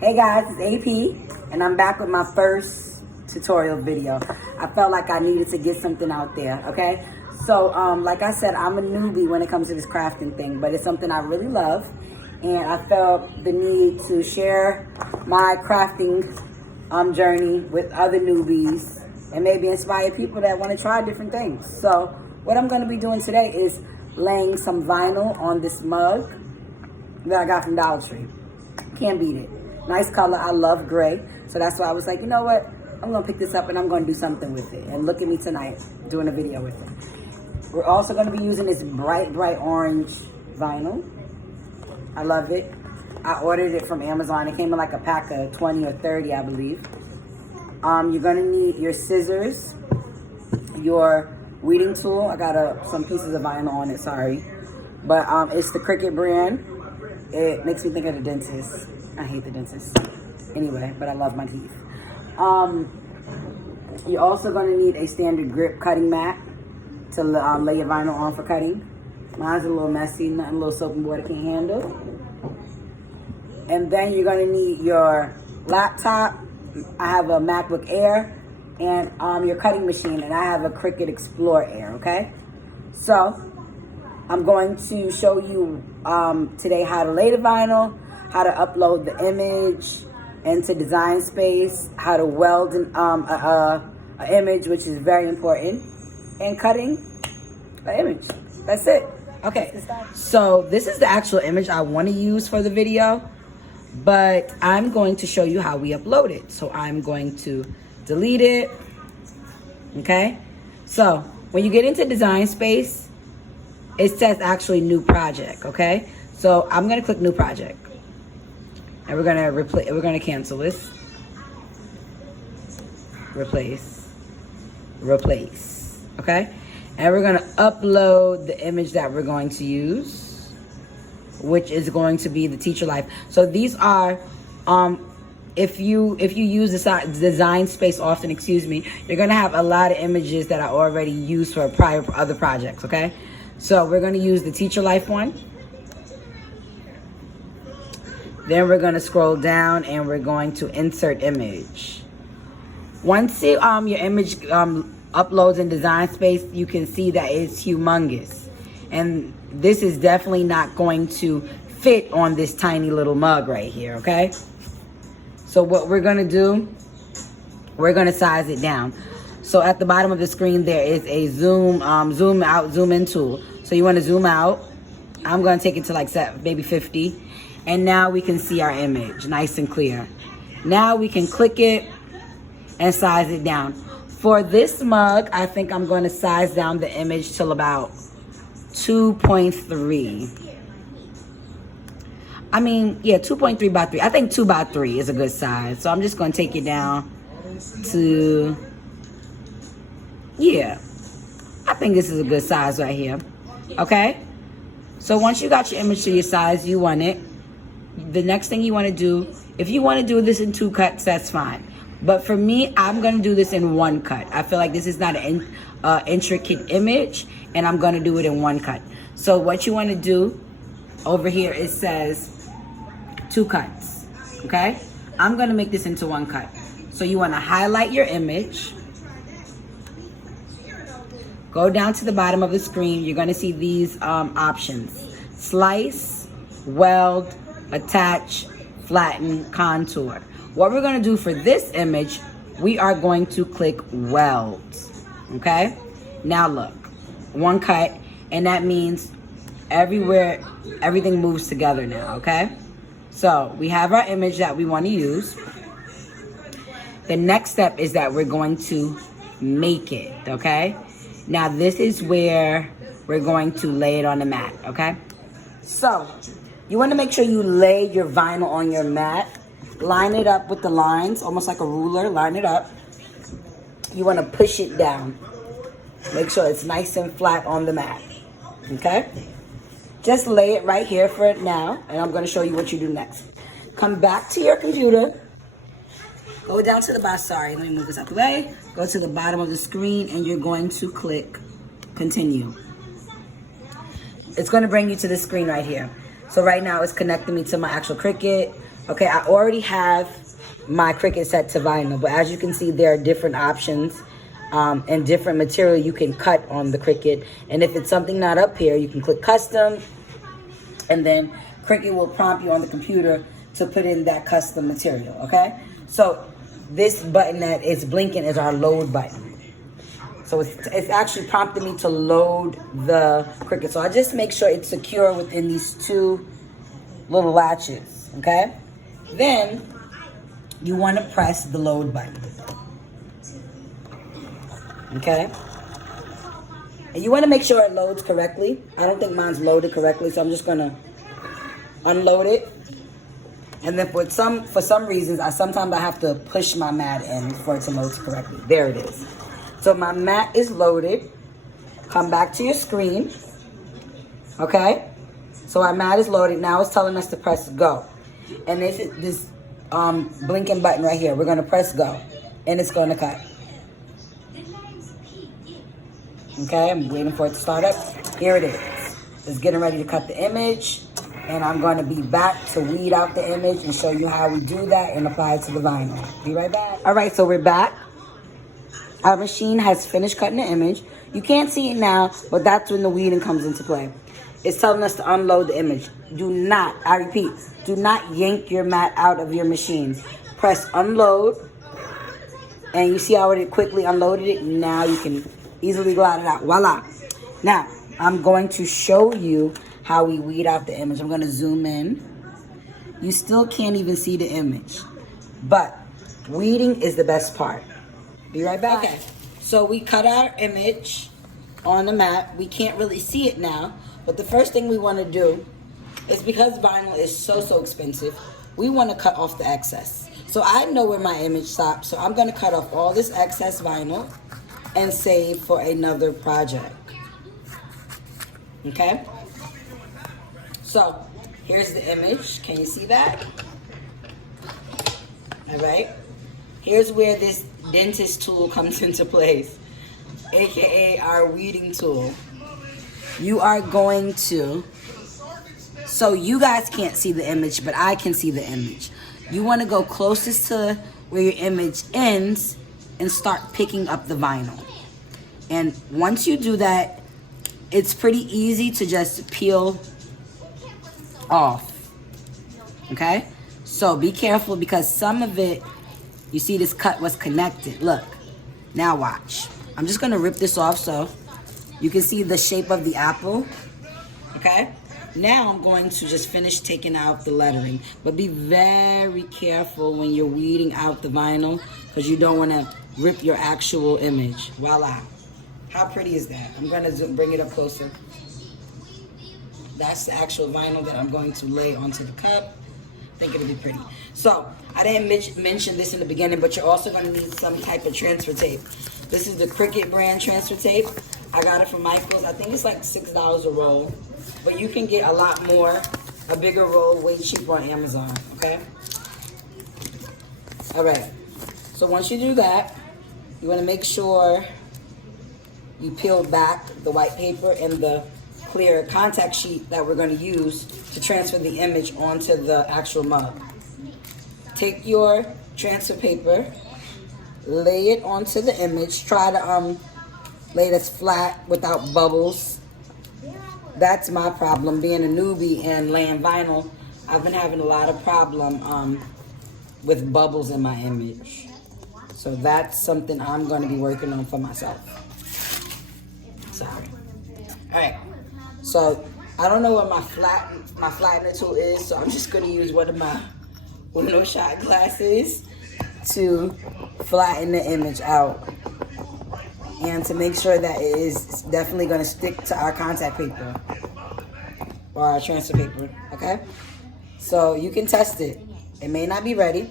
Hey guys, it's AP, and I'm back with my first tutorial video. I felt like I needed to get something out there, okay? So, like I said, I'm a newbie when it comes to this crafting thing, but it's something I really love, and I felt the need to share my crafting journey with other newbies, and maybe inspire people that want to try different things. So, what I'm going to be doing today is laying some vinyl on this mug that I got from Dollar Tree. Can't beat it. Nice color. I love gray. So that's why I was like, you know what? I'm going to pick this up and I'm going to do something with it. And look at me tonight doing a video with it. We're also going to be using this bright orange vinyl. I love it. I ordered it from Amazon. It came in like a pack of 20 or 30, I believe. You're going to need your scissors, your weeding tool. I got some pieces of vinyl on it, sorry. But it's the Cricut brand. It makes me think of the dentist. I hate the dentist. Anyway, but I love my teeth. You're also going to need a standard grip cutting mat to lay your vinyl on for cutting. Mine's a little messy, nothing a little soap and water can't handle. And then you're going to need your laptop. I have a MacBook Air and your cutting machine, and I have a Cricut Explore Air, okay? So, I'm going to show you today how to lay the vinyl, how to upload the image into Design Space, how to weld an image, which is very important, and cutting an image. That's it. Okay, so this is the actual image I want to use for the video, but I'm going to show you how we upload it. So I'm going to delete it, okay? So when you get into Design Space, it says actually new project, okay? So I'm gonna click new project. And we're gonna cancel this. Replace, okay? And we're gonna upload the image that we're going to use, which is going to be the Teacher Life. So these are, if you use Design Space often, you're gonna have a lot of images that are already used for other projects, okay? So we're gonna use the Teacher Life one. Then we're gonna scroll down and we're going to insert image. Once your image uploads in Design Space, you can see that it's humongous. And this is definitely not going to fit on this tiny little mug right here, okay? So what we're gonna do, we're gonna size it down. So at the bottom of the screen, there is a zoom out, zoom in tool. So you wanna zoom out. I'm gonna take it to like maybe 50. And now we can see our image nice and clear. Now we can click it and size it down. For this mug, I think I'm going to size down the image till about 2.3. I mean, yeah, 2.3 by 3. I think 2 by 3 is a good size. So I'm just going to take it down to, yeah, I think this is a good size right here. Okay? So once you got your image to your size you want it, the next thing you want to do, if you want to do this in 2 cuts, that's fine. But for me, I'm going to do this in 1 cut. I feel like this is not an intricate image, and I'm going to do it in 1 cut. So what you want to do over here, it says 2 cuts, okay? I'm going to make this into 1 cut. So you want to highlight your image. Go down to the bottom of the screen. You're going to see these options. Slice, weld, attach, flatten, contour. What we're going to do for this image, we are going to click weld, okay? Now look, 1 cut, and that means everywhere, everything moves together now, okay? So we have our image that we want to use. The next step is that we're going to make it, okay? Now this is where we're going to lay it on the mat, okay? So you want to make sure you lay your vinyl on your mat. Line it up with the lines, almost like a ruler. Line it up. You want to push it down. Make sure it's nice and flat on the mat. Okay? Just lay it right here for it now, and I'm going to show you what you do next. Come back to your computer. Go down to the bottom. Sorry, let me move this out the way. Go to the bottom of the screen, and you're going to click continue. It's going to bring you to the screen right here. So right now it's connecting me to my actual Cricut. Okay, I already have my Cricut set to vinyl, but as you can see, there are different options and different material you can cut on the Cricut. And if it's something not up here, you can click custom, and then Cricut will prompt you on the computer to put in that custom material, okay? So this button that is blinking is our load button. So it's actually prompting me to load the Cricut. So I just make sure it's secure within these two little latches, okay? Then you want to press the load button, okay? And you want to make sure it loads correctly. I don't think mine's loaded correctly, so I'm just gonna unload it. And then for some reasons, sometimes I have to push my mat in for it to load correctly. There it is. So my mat is loaded. Come back to your screen, okay? So our mat is loaded. Now it's telling us to press go. And this blinking button right here, we're gonna press go, and it's gonna cut. Okay, I'm waiting for it to start up. Here it is. It's getting ready to cut the image, and I'm gonna be back to weed out the image and show you how we do that and apply it to the vinyl. Be right back. All right, so we're back. Our machine has finished cutting the image. You can't see it now, but that's when the weeding comes into play. It's telling us to unload the image. Do not, I repeat, do not yank your mat out of your machine. Press unload, and you see how it quickly unloaded it? Now you can easily glide it out. Voila. Now, I'm going to show you how we weed out the image. I'm going to zoom in. You still can't even see the image, but weeding is the best part. Be right back. Okay, so we cut our image on the mat. We can't really see it now, but the first thing we want to do is, because vinyl is so expensive, we want to cut off the excess. So I know where my image stops, so I'm going to cut off all this excess vinyl and save for another project. Okay? So here's the image. Can you see that? All right. Here's where this dentist tool comes into place, aka our weeding tool. You are going to, so you guys can't see the image, but I can see the image. You want to go closest to where your image ends and start picking up the vinyl. And once you do that, it's pretty easy to just peel off. Okay? So be careful, because some of it, you see this cut was connected. Look. Now watch. I'm just going to rip this off so you can see the shape of the apple. Okay? Now I'm going to just finish taking out the lettering. But be very careful when you're weeding out the vinyl, because you don't want to rip your actual image. Voila. How pretty is that? I'm going to bring it up closer. That's the actual vinyl that I'm going to lay onto the cup. I think it'll be pretty. So, I didn't mention this in the beginning, but you're also going to need some type of transfer tape. This is the Cricut brand transfer tape. I got it from Michael's. I think it's like $6 a roll. But you can get a lot more, a bigger roll, way cheaper on Amazon, okay? All right. So once you do that, you want to make sure you peel back the white paper and the clear contact sheet that we're going to use to transfer the image onto the actual mug. Take your transfer paper, lay it onto the image. Try to lay this flat without bubbles. That's my problem, being a newbie and laying vinyl. I've been having a lot of problem with bubbles in my image. So that's something I'm going to be working on for myself. Sorry. All right. So I don't know where my flattener tool is, so I'm just going to use one of my window shot glasses to flatten the image out, and to make sure that it is definitely going to stick to our contact paper or our transfer paper. Okay, so you can test it. It may not be ready,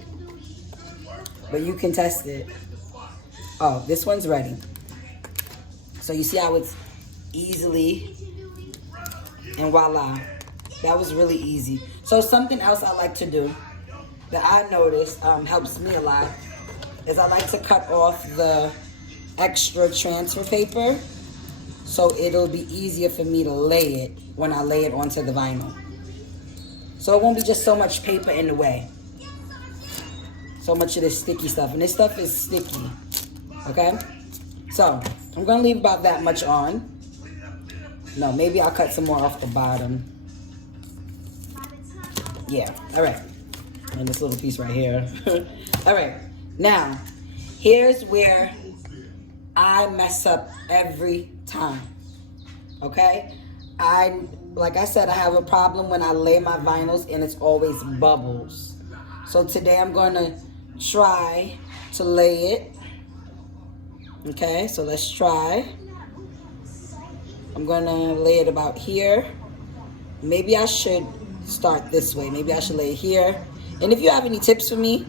but you can test it. Oh, this one's ready. So you see how it's easily, and voila, that was really easy. So something else I like to do that I noticed helps me a lot is I like to cut off the extra transfer paper so it'll be easier for me to lay it when I lay it onto the vinyl. So it won't be just so much paper in the way. so much of this sticky stuff. And this stuff is sticky, okay? So I'm gonna leave about that much on. No, maybe I'll cut some more off the bottom. Yeah, all right. And this little piece right here. All right, now, here's where I mess up every time, okay? Like I said, I have a problem when I lay my vinyls and it's always bubbles. So today I'm gonna try to lay it. Okay, so let's try. I'm gonna lay it about here. Maybe I should start this way. Maybe I should lay it here. And if you have any tips for me,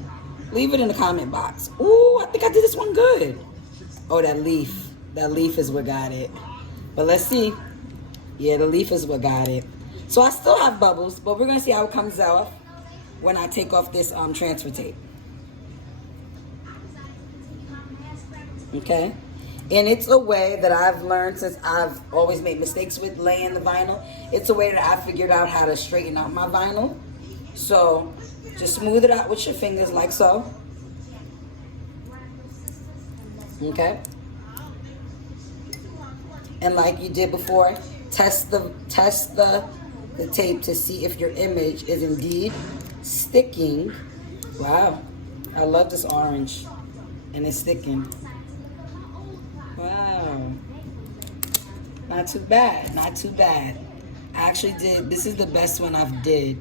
leave it in the comment box. Ooh, I think I did this one good. Oh, that leaf. That leaf is what got it. But let's see. Yeah, the leaf is what got it. So I still have bubbles, but we're gonna see how it comes out when I take off this transfer tape. Okay? And it's a way that I've learned, since I've always made mistakes with laying the vinyl. It's a way that I figured out how to straighten out my vinyl. So just smooth it out with your fingers like so. Okay? And like you did before, test the tape to see if your image is indeed sticking. Wow, I love this orange, and it's sticking. Wow, not too bad, not too bad. I actually did, this is the best one I've did.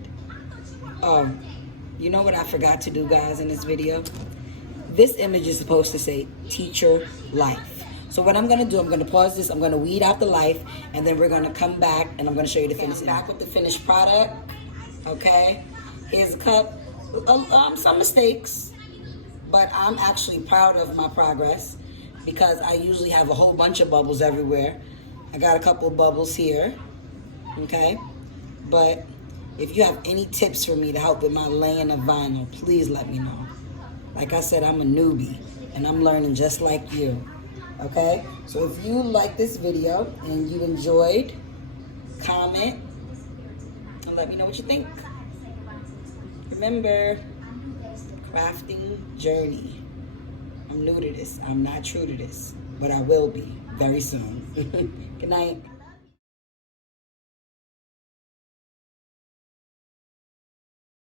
You know what I forgot to do, guys, in this video? This image is supposed to say teacher life. So what I'm gonna do, I'm gonna pause this, I'm gonna weed out the life, and then we're gonna come back and I'm gonna show you the finished. Back with the finished product, okay? Here's a cup, some mistakes, but I'm actually proud of my progress because I usually have a whole bunch of bubbles everywhere. I got a couple bubbles here, okay? But if you have any tips for me to help with my laying of vinyl, please let me know. Like I said, I'm a newbie and I'm learning just like you. Okay, so if you like this video and you enjoyed, comment and let me know what you think. Remember, crafting journey. I'm new to this. I'm not true to this, but I will be very soon. Good night.